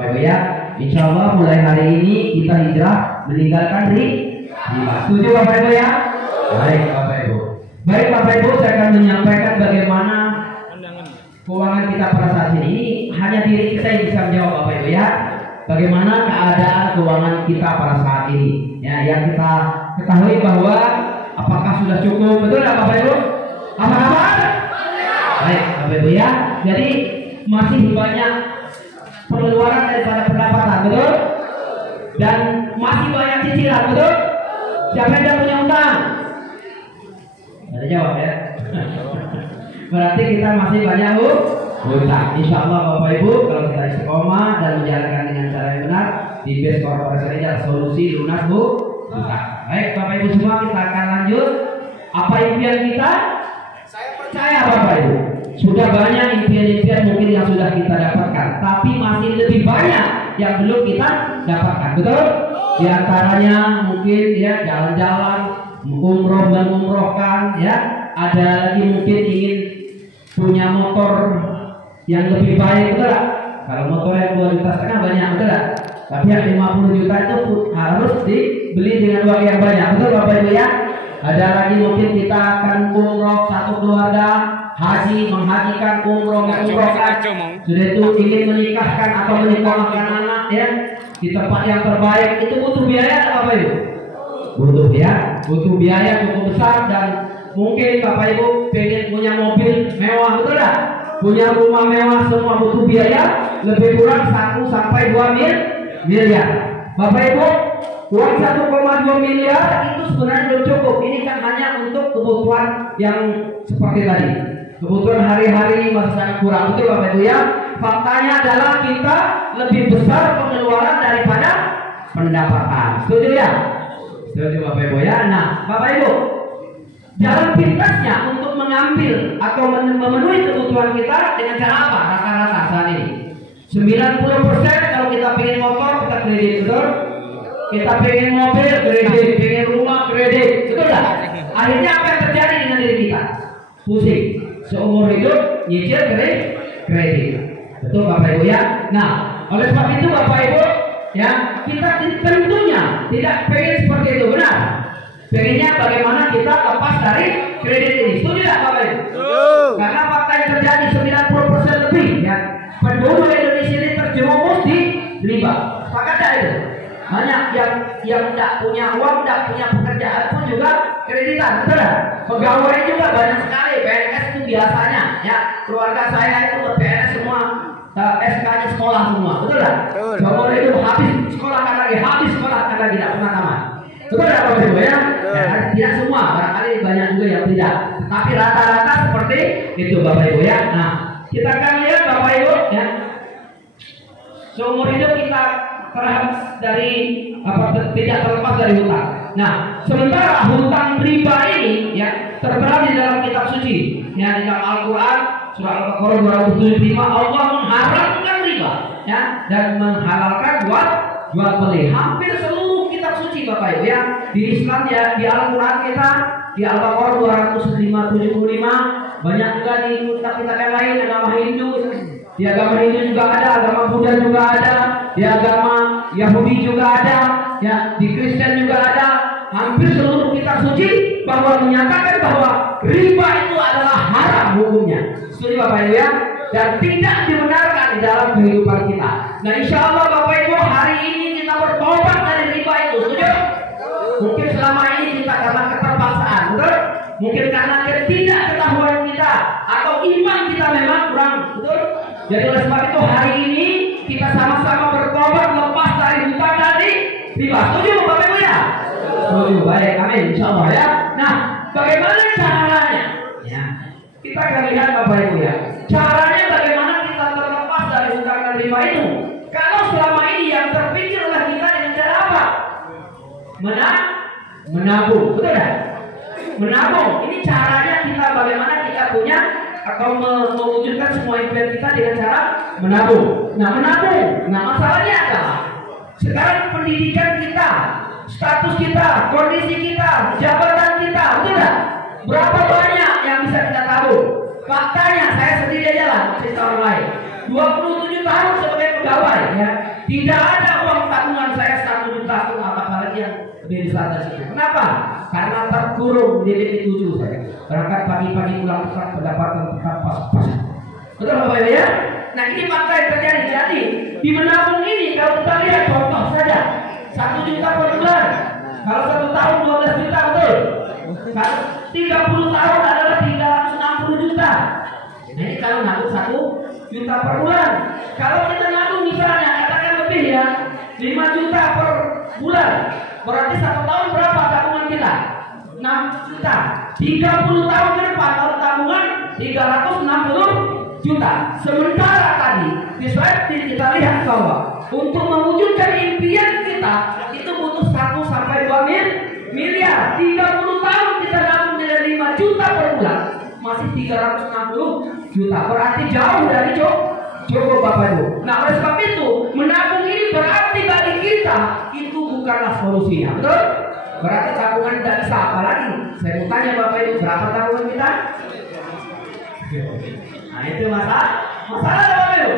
Ya, insya Allah mulai hari ini kita hijrah meninggalkan riba. Setuju Bapak Ibu ya? Baik Bapak Ibu. Baik Bapak Ibu, saya akan menyampaikan bagaimana keuangan kita pada saat ini. Ini hanya diri kita yang bisa menjawab Bapak Ibu ya. Bagaimana keadaan keuangan kita pada saat ini? Ya, yang kita ketahui bahwa apakah sudah cukup? Betul ya Bapak Ibu? Apa-apa? Baik Bapak Ibu ya. Jadi masih banyak pengeluaran daripada pendapatan, betul? Dan masih banyak cicilan, betul? Siapa yang punya utang? Ada jawab ya. Berarti kita masih banyak utang. Insya Allah Bapak Ibu, kalau kita istiqomah dan menjalankan dengan cara yang benar, di base korporasi ini ada solusi lunas utang. Baik Bapak Ibu semua, kita akan lanjut. Apa impian kita? Saya percaya Bapak Ibu, sudah banyak impian-impian mungkin yang sudah kita dapatkan, tapi masih lebih banyak yang belum kita dapatkan, betul? Di antaranya mungkin ya jalan-jalan, umroh dan umrohkan, ya. Ada lagi mungkin ingin punya motor yang lebih baik, betul gak? Kalau motor yang 2,5 juta banyak, betul gak? Tapi yang 50 juta itu harus dibeli dengan uang yang banyak, betul Bapak Ibu ya? Ada lagi mungkin kita akan umroh satu keluarga, haji, menghajikan, umroh, mengumrohkan. Sudah itu ingin menikahkan atau menikahkan anak ya di tempat yang terbaik, itu butuh biaya Bapak Ibu? Butuh ya, butuh biaya cukup besar. Dan mungkin Bapak Ibu pengen punya mobil mewah, betul tak? Punya rumah mewah, semua butuh biaya lebih kurang 1 sampai 2 miliar. Bapak Ibu, uang 1,2 miliar itu sebenarnya belum cukup. Ini kan hanya untuk kebutuhan yang seperti tadi. Kebutuhan hari-hari masih sangat kurang, betul Bapak Ibu ya. Faktanya adalah kita lebih besar pengeluaran daripada pendapatan. Setuju ya? Setuju Bapak Ibu ya. Nah Bapak Ibu, jalan pintasnya untuk mengambil atau memenuhi kebutuhan kita dengan cara apa? Rata-rata saat ini 90% kalau kita pengen motor kita kredit, betul? Kita pengen mobil kredit, pengen rumah kredit, betul tak? Akhirnya apa yang terjadi dengan diri kita? Pusing. Seumur hidup nyicil kredit. Betul Bapak Ibu ya. Nah, oleh sebab itu Bapak Ibu ya, kita tentunya tidak pengen seperti itu, benar? Pengennya bagaimana kita lepas dari kredit ini. Setuju tak Bapak Ibu? Karena fakta yang terjadi 90% lebih ya, penduduk Indonesia ini terjerumus di riba. Sepakat tak itu? Banyak yang tidak punya uang, tidak punya pekerjaan pun juga kreditan, betul tak? Pegawai juga banyak sekali, PNS itu biasanya ya, keluarga saya itu PNS semua, SK-nya sekolah semua, betul tak? Seumur itu habis sekolah kan lagi, tidak pernah tamat. Betul tak Bapak Ibu ya? Ya, tidak semua, barangkali banyak juga yang tidak, tapi rata-rata seperti itu Bapak Ibu ya. Nah, kita akan lihat Bapak Ibu ya, seumur hidup kita dari tidak terlepas dari hutang. Nah, sementara hutang riba ini ya tertera di dalam kitab suci ya, di dalam Al-Quran surah Al-Baqarah 275, Allah mengharamkan riba ya dan menghalalkan jual beli. Hampir seluruh kitab suci Bapak Ibu ya, di Islam ya, di Al-Quran kita di Al-Baqarah 275, banyak juga di kitab-kitab yang lain, agama Hindu. Di agama Hindu juga ada, agama Buddha juga ada, di agama Yahudi juga ada, ya di Kristen juga ada. Hampir seluruh kitab suci bahwa menyatakan bahwa riba itu adalah haram hukumnya. Setuju Bapak Ibu ya? Dan tidak dibenarkan di dalam kehidupan kita. Nah insya Allah Bapak Ibu, hari ini kita bertobat dari riba itu. Setuju? Mungkin selama ini kita karena keterpaksaan, betul? Mungkin karena ketidaktahuan kita atau iman kita memang kurang, betul? Jadi oleh sebab itu hari ini kita sama-sama bertobat lepas dari hutang dari riba. Setuju Bapak Ibu ya? Setuju. Baik, amin insyaallah ya. Nah, bagaimana caranya? Ya, kita akan lihat Bapak Ibu ya. Caranya bagaimana kita terlepas dari hutang dan riba itu? Kalau selama ini yang terpikir oleh kita dengan cara apa? Menabung, betul kan? Menabung. Ini caranya kita bagaimana kita punya atau mewujudkan semua impian kita dengan cara menabung. Nah, menabung. Nah, masalahnya adalah sekarang pendidikan kita, status kita, kondisi kita, jabatan kita, betul tak? Berapa banyak yang bisa kita tabung? Faktanya saya sendiri aja lah, cerita orang lain. 27 tahun sebagai pegawai ya. Tidak ada uang tabungan saya 1 juta atau apalagi yang lebih besar dari itu. Kenapa? Karena terkurung di titik 7 saya. Berangkat pagi-pagi pulang tetap pendapatan tetap pas-pasan. Betul Bapak Ibu ya? Nah ini fakta yang terjadi. Jadi di menabung ini kalau kita lihat contoh saja 1 juta per bulan. Kalau 1 tahun 12 juta betul. Kalau 30 tahun adalah 360 juta. Nah ini kalau nabung 1 juta per bulan. Kalau kita nabung misalnya katakan lebih ya 5 juta per bulan. Berarti 1 tahun berapa tabungan kita? 6 juta. 30 tahun ke depan kalau tabungan 360 juta. Sementara tadi di slide kita lihat bahwa untuk mewujudkan impian kita itu butuh 1 sampai 2 miliar. 30 tahun kita nabung dengan 5 juta per bulan masih 360 juta. Berarti jauh dari cukup Bapak Ibu. Nah oleh sebab itu menabung ini berarti bagi kita itu bukanlah solusinya. Betul? Berarti tabungan tidak bisa. Apalagi saya mau tanya Bapak Ibu berapa tabungan kita? Nah itu masalah Bapak Ibu.